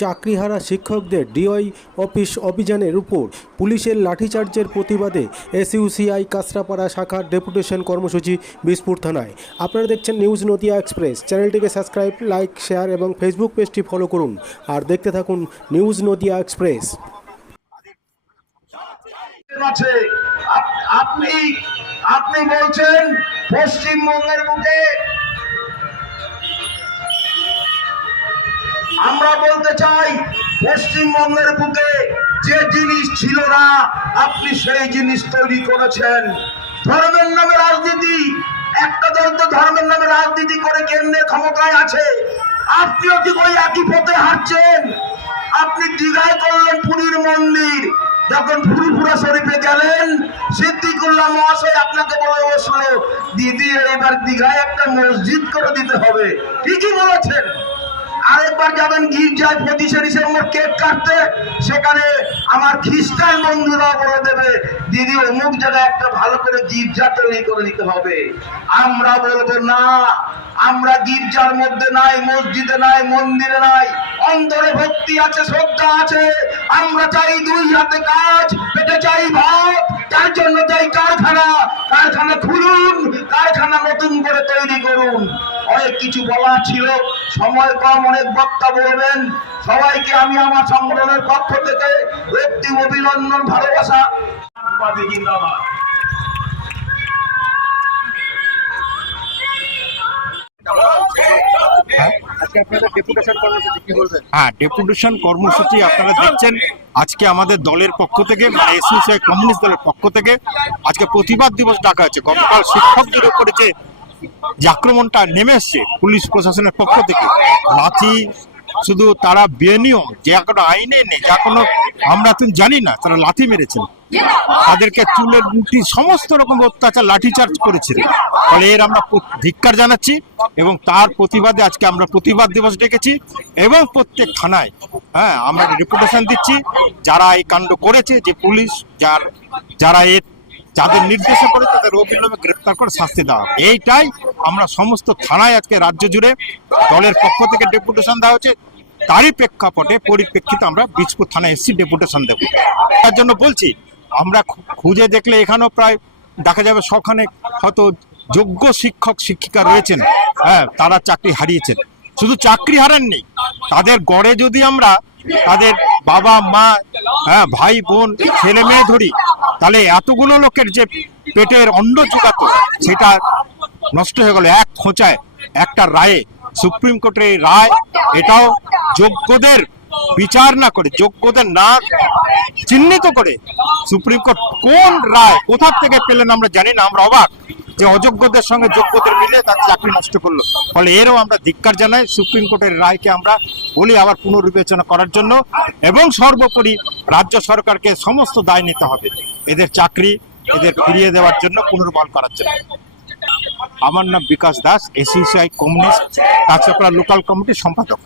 চাকরিহারা শিক্ষকদের DOE office অভিযানের উপর পুলিশের লাঠিচার্জের প্রতিবাদে এসইউসিআই কাঁচরাপাড়া শাখার ডেপুটেশন কর্মসূচি বিস্ফোর থানায় আপনারা দেখছেন নিউজ নদিয়া এক্সপ্রেস। চ্যানেলটিকে সাবস্ক্রাইব, লাইক, শেয়ার এবং ফেসবুক পেজটি ফলো করুন। আর দেখতে থাকুন নিউজ নদিয়া এক্সপ্রেস। আপনি আপনি বলছেন পশ্চিমবঙ্গের বুকে বলতে চাই, পশ্চিমবঙ্গের বুকে যে জিনিস ছিল না, আপনি সেই জিনিস তৈরি করেছেন। ধর্মের নামে রাজনীতি, একটা দল তো ধর্মের নামে রাজনীতি করে কেন্দ্রে ক্ষমতায় আছে? আপনিও ঠিক ওই একই পথে হাঁটছেন? আপনি দীঘায় করলেন পুরীর মন্দির, যখন ফুরুফুরা শরীফে গেলেন, সিদ্দিকুল্লাহ মহাশয় আপনাকে বলে বসল, দিদি, এবার দীঘায় একটা মসজিদ করে দিতে হবে। ঠিকই বলেছেন। আরেকবার যাবেন গির্জায় পঁচিশে ডিসেম্বর কেক কাটতে। সেখানে আমার খ্রিস্টান বন্ধুরা বলে দেবে, দিদি, অমুক জায়গায় একটা ভালো করে গির্জা তৈরি করে নিতে হবে। আমরা বলব, না, আমরা গির্জার মধ্যে নাই, মসজিদে নাই, মন্দিরে নাই। অন্তরে ভক্তি আছে, শ্রদ্ধা আছে। আমরা চাই দুই হাতে কাজ, পেটে চাই ভাত, তার জন্য চাই কারখানা। কারখানা খুলুন কারখানা নতুন করে তৈরি করুন। অনেক কিছু বলা ছিল। সময় কম, অনেক বক্তা বলবেন। সবাইকে আমি আমার সংগঠনের পক্ষ থেকে একটি অভিনন্দন, ভালোবাসা। জিন্দাবাদ হ্যাঁ ডেপুটেশন কর্মসূচি আপনারা দেখছেন। আজকে আমাদের দলের পক্ষ থেকে মানে কমিউনিস্ট দলের পক্ষ থেকে আজকে প্রতিবাদ দিবস ডাকা আছে গতকাল শিক্ষকদের উপরে যে যে আক্রমণটা নেমে এসছে পুলিশ প্রশাসনের পক্ষ থেকে, লাঠি, শুধু তারা বেনিয়ম, যে কোনো আইনে নেই, যা কোনো আমরা তো জানি না, তারা লাঠি মেরেছেন। তাদেরকে চুলের মুঠি সমস্ত রকম অত্যাচার লাঠিচার্জ করেছিল। ফলে এর আমরা ধিক্কার জানাচ্ছি এবং তার প্রতিবাদে আজকে আমরা প্রতিবাদ দিবস ডেকেছি এবং প্রত্যেক থানায় হ্যাঁ আমরা রিপুটেশন দিচ্ছি যারা এই কাণ্ড করেছে, যে পুলিশ যার যারা এর যাদের নির্দেশে করে তাদের অবিলম্বে গ্রেপ্তার করে শাস্তি দেওয়া। এইটাই আমরা সমস্ত থানায় আজকে রাজ্য জুড়ে দলের পক্ষ থেকে ডেপুটেশন দেওয়া হচ্ছে। তারই প্রেক্ষাপটে পরিপ্রেক্ষিতে আমরা বীজপুর থানায় এসছি ডেপুটেশন দেবো। তার জন্য বলছি আমরা খুঁজে দেখলে এখানেও প্রায় দেখা যাবে সখানে হয়তো যোগ্য শিক্ষক, শিক্ষিকা রয়েছেন। হ্যাঁ তারা চাকরি হারিয়েছেন। শুধু চাকরি হারাননি, তাদের গড়ে যদি আমরা তাদের বাবা, মা হ্যাঁ ভাই, বোন, ছেলে মেয়ে ধরি, তাহলে এতগুলো লোকের যে পেটের অন্ন জোগাতো সেটা নষ্ট হয়ে গেল এক খোঁচায়, একটা রায়ে। সুপ্রিম কোর্টের এই রায়, এটাও যোগ্যদের বিচার না করে, যোগ্যদের না চিহ্নিত করে সুপ্রিম কোর্ট কোন রায় কোথা থেকে পেলেন আমরা জানি না, আমরা অবাক যে অযোগ্যদের সঙ্গে যোগ্যদের মিলে তার চাকরি নষ্ট করল। ফলে এরও আমরা ধিক্কার জানাই সুপ্রিম কোর্টের রায়কে আমরা বলি আবার পুনর্বিবেচনা করার জন্য এবং সর্বোপরি রাজ্য সরকারকে সমস্ত দায় নিতে হবে এদের চাকরি, এদের ফিরিয়ে দেওয়ার জন্য পুনর্বল করার জন্য। আমার নাম Bikash Das SECI communist Kachapara local কমিটির সম্পাদক।